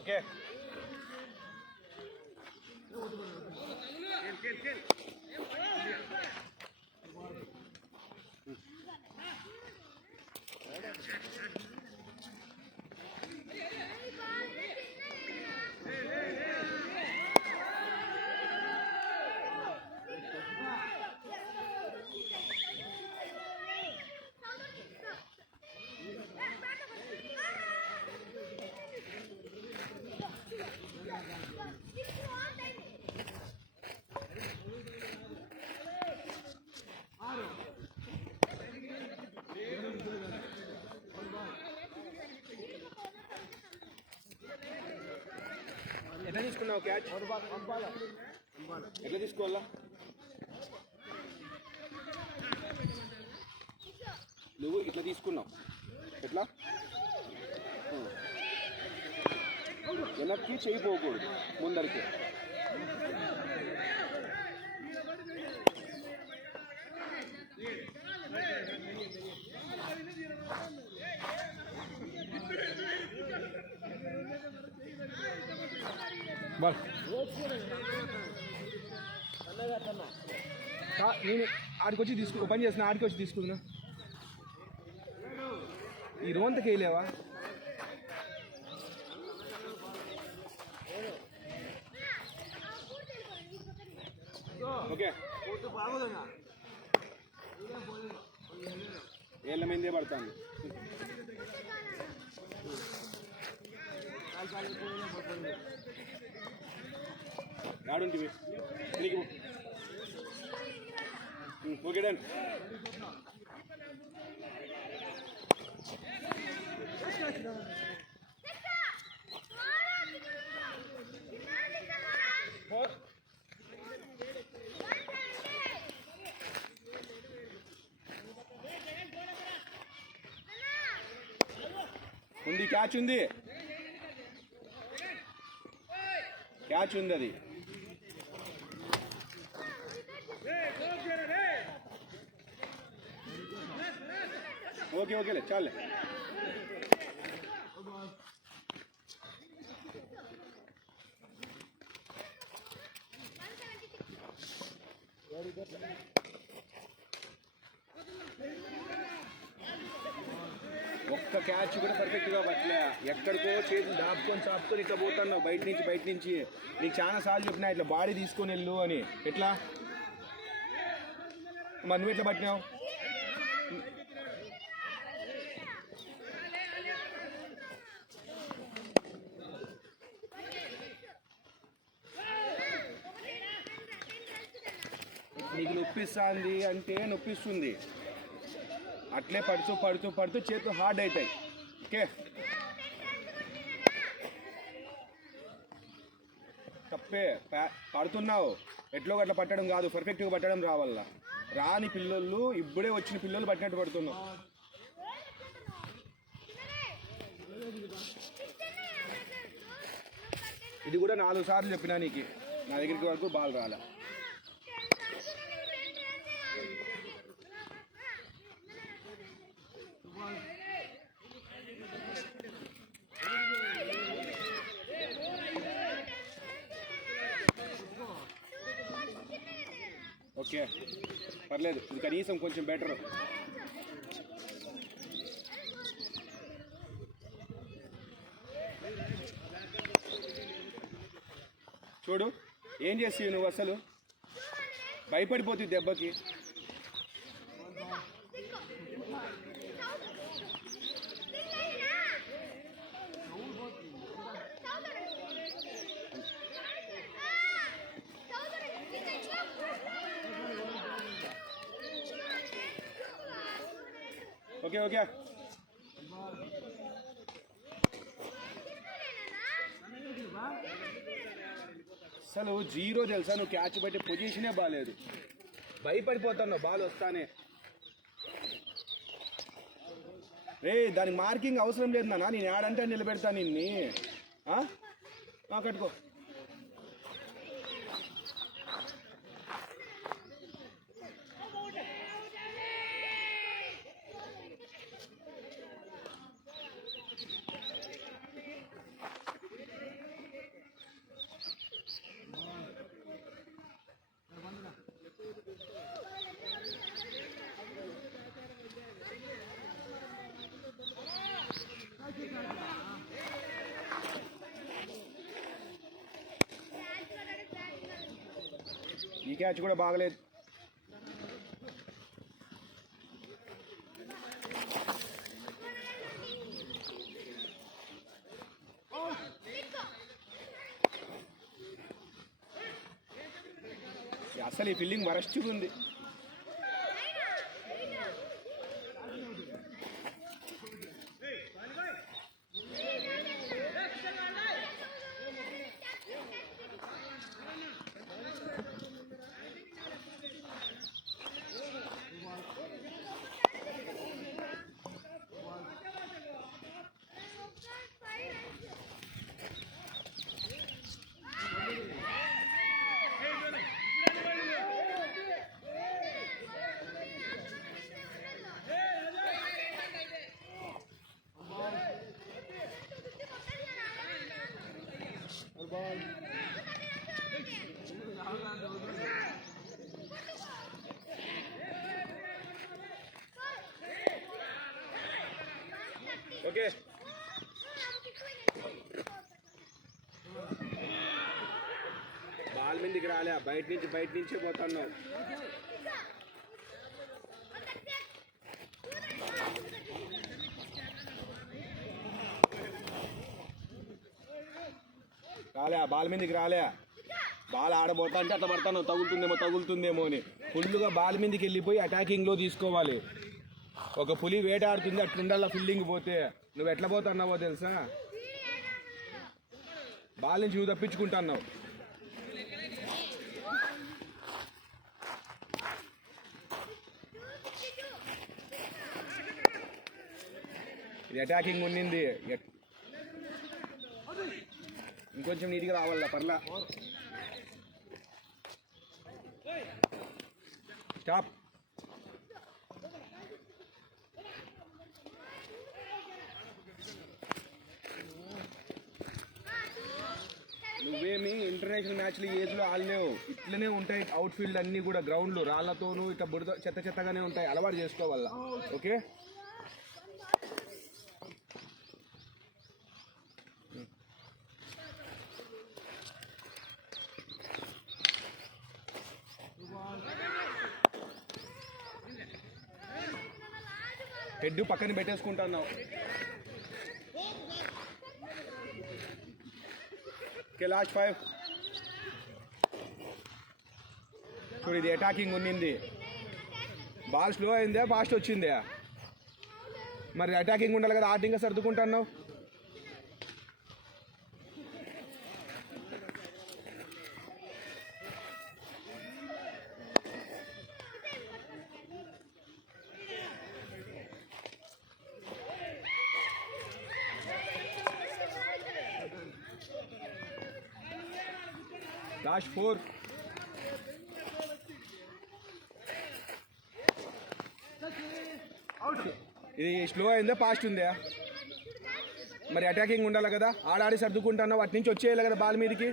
Okay ఎట్లా తీసుకున్నావు catch? ఎట్లా తీసుకోవాలా? నువ్వు ఇట్లా తీసుకున్నావు, ఎట్లా వెనక్కి చేయిపోకూడదు, ముందరికి. నేను ఆడికి వచ్చి తీసుకు పని చేసిన, ఆడికి వచ్చి తీసుకుందా. ఈ రోంతకి వేయలేవా? ఓకే ఏళ్ళ మీదే పడతాను. ఆడుంటివి నీకు. Okay done. ఉంది, క్యాచ్ ఉంది, క్యాచ్ ఉంది. అది ఓకే ఓకేలే, చాలే. ఒక్క క్యాచ్ కూడా పర్ఫెక్ట్గా పట్టలే. ఎక్కడికో చేతులు చాపుకొని ఇట్లా పోతున్నావు బయట నుంచి. నీకు చాలా సార్లు చెప్పినా ఇట్లా బాడీ తీసుకొని వెళ్ళు అని. ఎట్లా మరి నువ్వు ఎట్లా పట్టినావు? నీకు నొప్పిస్తుంది అంటే నొప్పిస్తుంది, అట్లే పడుతూ చేతులు హార్డ్ అవుతాయి. ఓకే, తప్పే. పడుతున్నావు, ఎట్లో అట్లా పట్టడం కాదు, పర్ఫెక్ట్గా పట్టడం రావాల. రాని పిల్లలు, ఇప్పుడే వచ్చిన పిల్లలు పట్టినట్టు పడుతున్నావు. ఇది కూడా 4 సార్లు చెప్పినా నీకు, నా దగ్గరికి వరకు బాల్ రాలే. ఓకే పర్లేదు, ఇది కనీసం కొంచెం బెటర్. చూడు ఏం చేస్తావు నువ్వు, అసలు భయపడిపోతుంది దెబ్బకి. ఓకే ఓకే, అసలు 0 తెలుసా, నువ్వు క్యాచ్ పట్టే పొజిషనే బాగాలేదు, భయపడిపోతున్నావు బాల్ వస్తానే. దానికి మార్కింగ్ అవసరం లేదు నాన్న, నేను ఆడంటే నిలబెడతాను నిన్ని. కట్టుకో. ఈ క్యాచ్ కూడా బాగలేదు. అసలు ఈ ఫీల్డింగ్ వరస్ట్గా ఉంది. ఓకే, బాల్ మీదకి రాలే, బయట నుంచే పోతున్నావు. రాలే, బాల్ మీదకి రాలే. బాల్ ఆడబోతా అంటే అట్లా పడతాను, తగులుతుందేమో అని. ఫుల్గా బాల్ మీదకి వెళ్ళిపోయి అటాకింగ్లో తీసుకోవాలి. ఒక పులి వేటాడుతుంది, అట్లుండాల ఫీల్డింగ్ పోతే. నువ్వు ఎట్లా పోతున్నావో తెలుసా, బాల్ నుంచి నువ్వు తప్పించుకుంటున్నావు. ఇది అటాకింగ్ ఉండింది, ఇంకొంచెం నీట్గా రావాల. పర్లా, స్టాప్. నువ్వేమి ఇంటర్నేషనల్ మ్యాచ్లు ఏజ్లో ఆడలేవు. ఇట్లనే ఉంటాయి అవుట్ ఫీల్డ్ అన్నీ కూడా, గ్రౌండ్లు రాళ్లతోనూ ఇట్లా బురద చెత్తగానే ఉంటాయి. అలవాటు చేసుకోవాల. ఓకే, హెడ్ పక్కన పెట్టేసుకుంటున్నావు. Okay, last 5. చూడు, ఇది అటాకింగ్ ఉన్నింది. బాల్ స్లో అయిందా ఫాస్ట్ వచ్చిందా? మరి అటాకింగ్ ఉండాలి కదా, ఆటింగ్గా సర్దుకుంటున్నావు. లాస్ట్ 4. ఇది స్లో అయిందా ఫాస్ట్ ఉందా? మరి అటాకింగ్ ఉండాలి కదా, ఆడాడి సర్దుకుంటున్నావు. వాటి నుంచి వచ్చేయాలి కదా బాల్ మీదకి.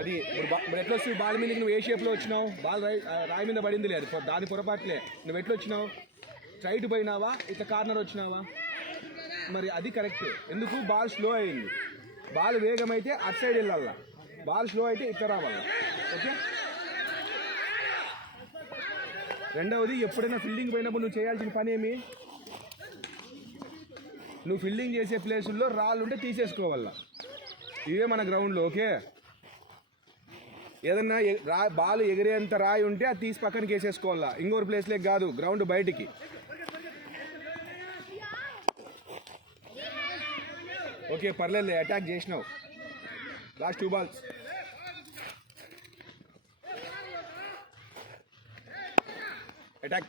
అది ఇప్పుడు ఎట్లా వస్తుంది బాల్ మీదకి? నువ్వు ఏ షేప్లో వచ్చినావు? బాల్ రాయి మీద పడింది లేదు, దాని పొరపాట్లే. నువ్వు ఎట్లా వచ్చినావు? స్ట్రైట్ పోయినావా, ఇట్లా కార్నర్ వచ్చినావా? మరి అది కరెక్ట్. ఎందుకు? బాల్ స్లో అయింది. బాల్ వేగం అయితే అటు సైడ్ వెళ్ళాల, బాల్ స్లో అయితే ఇట్లా రావాల. ఓకే, రెండవది, ఎప్పుడైనా ఫీల్డింగ్ పోయినప్పుడు నువ్వు చేయాల్సిన పని ఏమి? నువ్వు ఫీల్డింగ్ చేసే ప్లేసుల్లో రాళ్ళు ఉంటే తీసేసుకోవాల. ఇవే మన గ్రౌండ్లో. ఓకే, ఏదన్నా బాల్ ఎగిరేంత రాయి ఉంటే అది తీసి పక్కనకి వేసేసుకోవాలా, ఇంకోరు ప్లేస్లోకి కాదు, గ్రౌండ్ బయటికి. ఓకే, పర్లేదు, అటాక్ చేసినావు. Last 2 balls. అటాక్.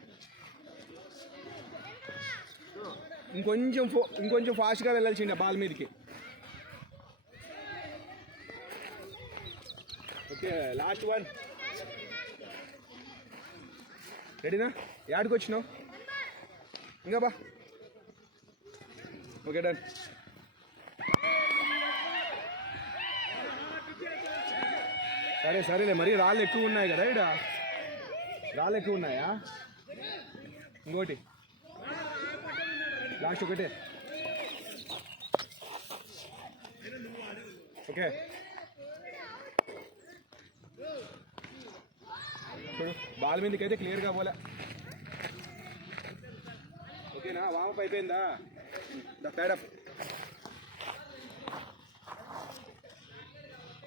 ఇంకొంచెం ఫాస్ట్గా వెళ్ళాల్సిండే బాల్ మీదకి. Okay, last 1. రెడీనా? యాడికి వచ్చినావు? ఇంకా బా. Okay, done. సరేలే, మరి రాళ్ళు ఎక్కువ ఉన్నాయి కదా ఇక్కడ. రాళ్ళు ఎక్కువ ఉన్నాయా? ఇంకోటి లాస్ట్ ఒకటే. ఓకే చూడు బాల్ మీదకి అయితే క్లియర్గా పోలే. ఓకేనా, వామప్ అయిపోయిందా? ద ప్యాడప్